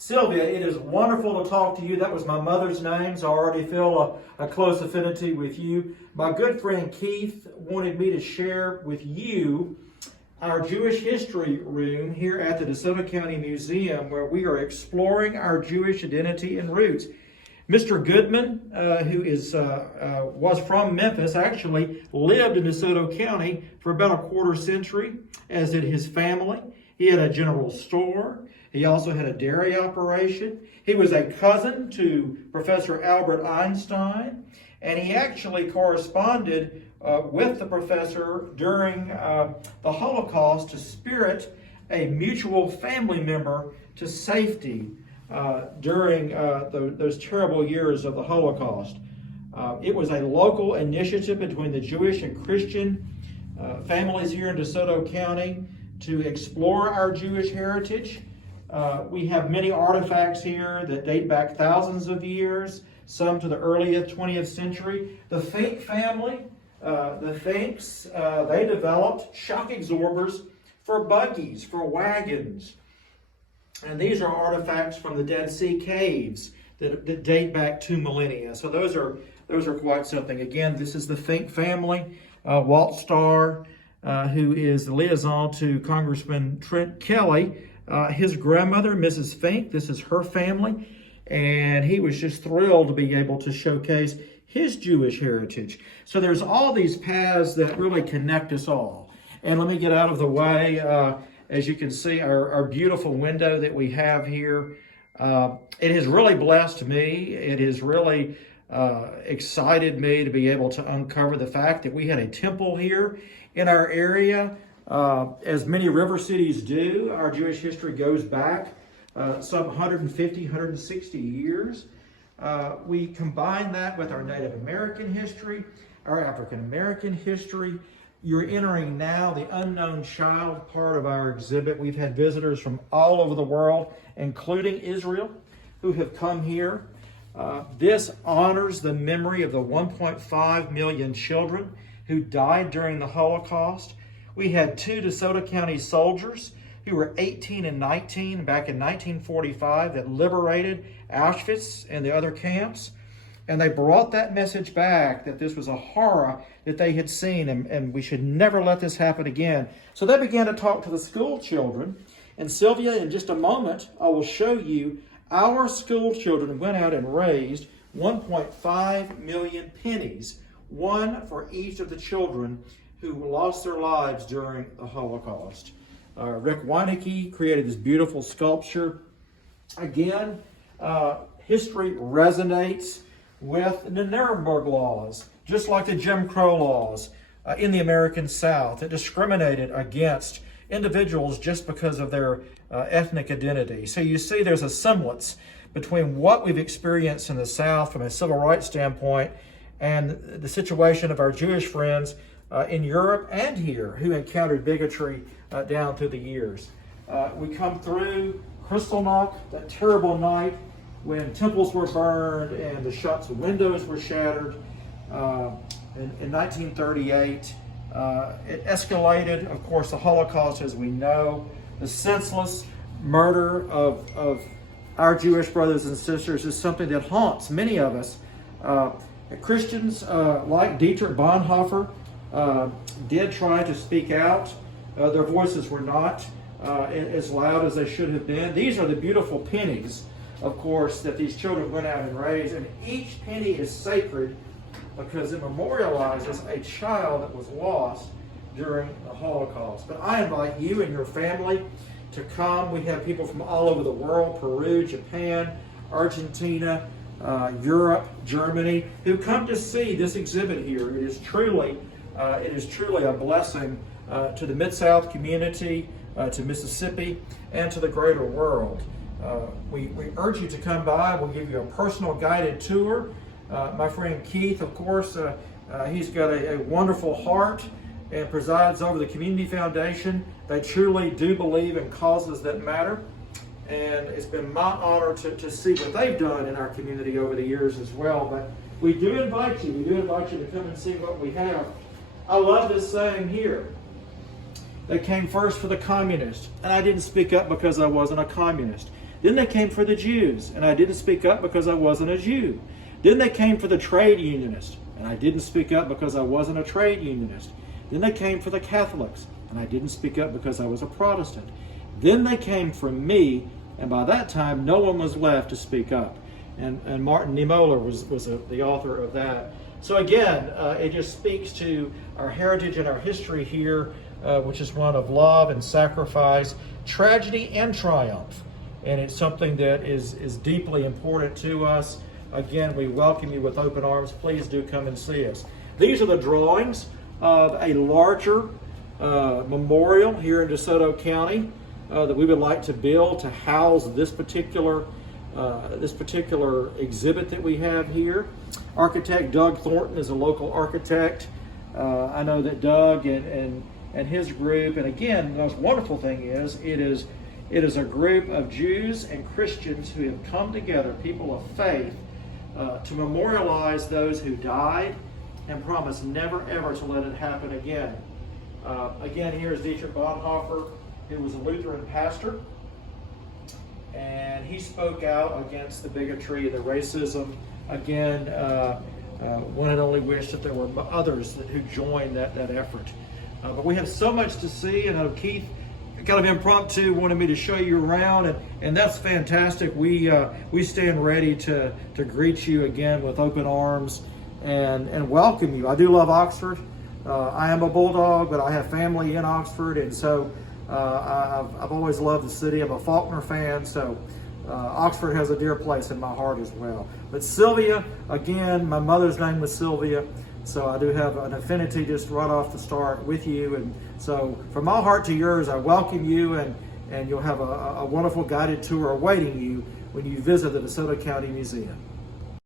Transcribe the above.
Sylvia, it is wonderful to talk to you. That was my mother's name, so I already feel a close affinity with you. My good friend Keith wanted me to share with you our Jewish history room here at the DeSoto County Museum, where we are exploring our Jewish identity and roots. Mr. Goodman, who was from Memphis, actually lived in DeSoto County for about a quarter century, as did his family. He had a general store. He also had a dairy operation. He was a cousin to Professor Albert Einstein, and he actually corresponded with the professor during the Holocaust to spirit a mutual family member to safety during those terrible years of the Holocaust. It was a local initiative between the Jewish and Christian families here in DeSoto County to explore our Jewish heritage. We have many artifacts here that date back thousands of years, some to the earliest 20th century. The Fink family, the Finks, they developed shock absorbers for buggies, for wagons. And these are artifacts from the Dead Sea caves that date back 2 millennia. So those are quite something. Again, this is the Fink family. Walt Starr, who is the liaison to Congressman Trent Kelly, his grandmother, Mrs. Fink, this is her family, and he was just thrilled to be able to showcase his Jewish heritage. So there's all these paths that really connect us all. And let me get out of the way. As you can see, our beautiful window that we have here, it has really blessed me. It has really excited me to be able to uncover the fact that we had a temple here in our area. As many river cities do, our Jewish history goes back some 150, 160 years. We combine that with our Native American history, our African American history. You're entering now the unknown child part of our exhibit. We've had visitors from all over the world, including Israel, who have come here. This honors the memory of the 1.5 million children who died during the Holocaust. We had 2 DeSoto County soldiers who were 18 and 19 back in 1945 that liberated Auschwitz and the other camps. And they brought that message back that this was a horror that they had seen, and we should never let this happen again. So they began to talk to the school children. And Sylvia, in just a moment, I will show you our school children went out and raised 1.5 million pennies, one for each of the children who lost their lives during the Holocaust. Rick Weinecke created this beautiful sculpture. Again, history resonates with the Nuremberg laws, just like the Jim Crow laws in the American South that discriminated against individuals just because of their ethnic identity. So you see there's a semblance between what we've experienced in the South from a civil rights standpoint and the situation of our Jewish friends in Europe and here who encountered bigotry down through the years. We come through Kristallnacht, that terrible night when temples were burned and the Schutz's windows were shattered in 1938. It escalated, of course, the Holocaust, as we know, the senseless murder of our Jewish brothers and sisters is something that haunts many of us. Christians like Dietrich Bonhoeffer did try to speak out. Their voices were not as loud as they should have been. These are the beautiful pennies, of course, that these children went out and raised, and each penny is sacred because it memorializes a child that was lost during the Holocaust. But I invite you and your family to come. We have people from all over the world, Peru, Japan, Argentina, Europe, Germany, who come to see this exhibit here. It is truly a blessing to the Mid-South community, to Mississippi, and to the greater world. We urge you to come by. We'll give you a personal guided tour. My friend Keith, of course, he's got a wonderful heart and presides over the Community Foundation. They truly do believe in causes that matter. And it's been my honor to see what they've done in our community over the years as well. But we do invite you to come and see what we have. I love this saying here. They came first for the communists, and I didn't speak up because I wasn't a communist. Then they came for the Jews, and I didn't speak up because I wasn't a Jew. Then they came for the trade unionists, and I didn't speak up because I wasn't a trade unionist. Then they came for the Catholics, and I didn't speak up because I was a Protestant. Then they came for me, and by that time, no one was left to speak up. And Martin Niemöller was the author of that. So again, it just speaks to our heritage and our history here, which is one of love and sacrifice, tragedy and triumph. And it's something that is deeply important to us. Again, we welcome you with open arms. Please do come and see us. These are the drawings of a larger memorial here in DeSoto County that we would like to build to house this particular exhibit that we have here. Architect Doug Thornton is a local architect. I know that Doug and his group, and again, the most wonderful thing is it is a group of Jews and Christians who have come together, people of faith, to memorialize those who died and promise never ever to let it happen again. Again, here is Dietrich Bonhoeffer, who was a Lutheran pastor, and he spoke out against the bigotry and the racism. Again, one had only wished that there were others who joined that effort. But we have so much to see, and Keith kind of impromptu wanted me to show you around, and that's fantastic. We stand ready to greet you again with open arms and welcome you. I do love Oxford. I am a Bulldog, but I have family in Oxford, and so I've always loved the city. I'm a Faulkner fan, so Oxford has a dear place in my heart as well. But Sylvia, again, my mother's name was Sylvia, so I do have an affinity just right off the start with you. And so from my heart to yours, I welcome you, and you'll have a wonderful guided tour awaiting you when you visit the DeSoto County Museum.